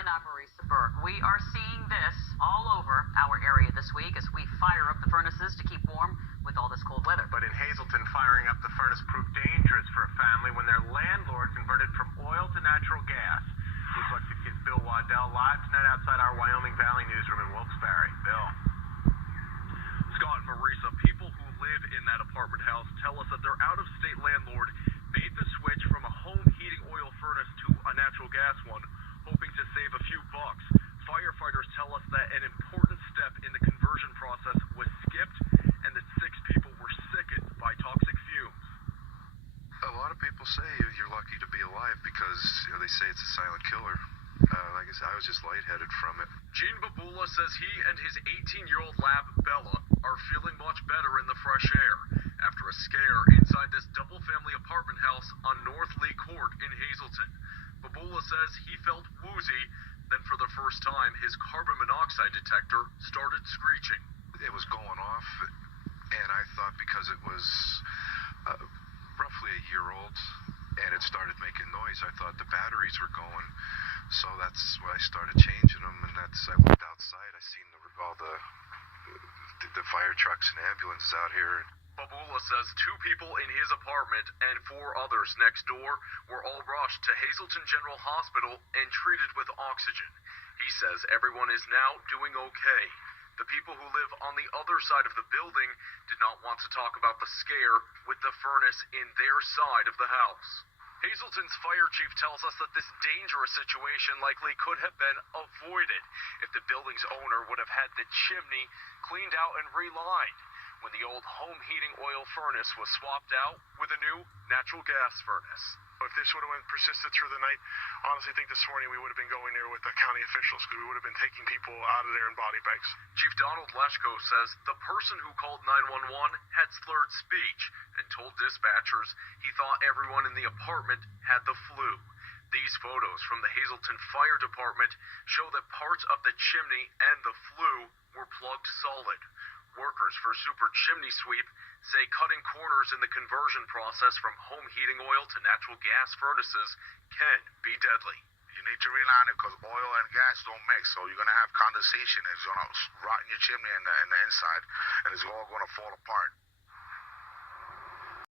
And I'm Marisa Burke. We are seeing this all over our area this week as we fire up the furnaces to keep warm with all this cold weather. But in Hazleton, firing up the furnace proved dangerous for a family when their landlord converted from oil to natural gas. Blue Book 15's Bill Waddell live tonight outside our Wyoming Valley newsroom in Wilkes-Barre. Bill. Scott and Marisa, people who live in that apartment house tell us that their out-of-state landlord made the switch from a home heating oil furnace to a natural gas one, hoping to save a few bucks. Firefighters tell us that an important step in the conversion process was skipped and that 6 people were sickened by toxic fumes. A lot of people say you're lucky to be alive because they say it's a silent killer. I guess I was just lightheaded from it. Gene Babula says he and his 18-year-old lab, Bella, are feeling much better in the fresh air after a scare inside this double-family apartment house on North Lee Court in Hazleton. Babula says he felt woozy, then for the first time, his carbon monoxide detector started screeching. It was going off, and I thought because it was roughly a year old, and it started making noise, I thought the batteries were going. So that's why I started changing them, and I went outside. I seen all the fire trucks and ambulances out here. Babula says 2 people in his apartment and 4 others next door were all rushed to Hazleton General Hospital and treated with oxygen. He says everyone is now doing okay. The people who live on the other side of the building did not want to talk about the scare with the furnace in their side of the house. Hazleton's fire chief tells us that this dangerous situation likely could have been avoided if the building's owner would have had the chimney cleaned out and relined when the old home heating oil furnace was swapped out with a new natural gas furnace. If this would have persisted through the night, honestly, I think this morning we would have been going there with the county officials because we would have been taking people out of there in body bags. Chief Donald Leshko says the person who called 911 had slurred speech and told dispatchers he thought everyone in the apartment had the flu. These photos from the Hazleton Fire Department show that parts of the chimney and the flue were plugged solid. Workers for Super Chimney Sweep say cutting corners in the conversion process from home heating oil to natural gas furnaces can be deadly. You need to reline it because oil and gas don't mix, so you're going to have condensation. It's going to rot in your chimney in the inside, and it's all going to fall apart.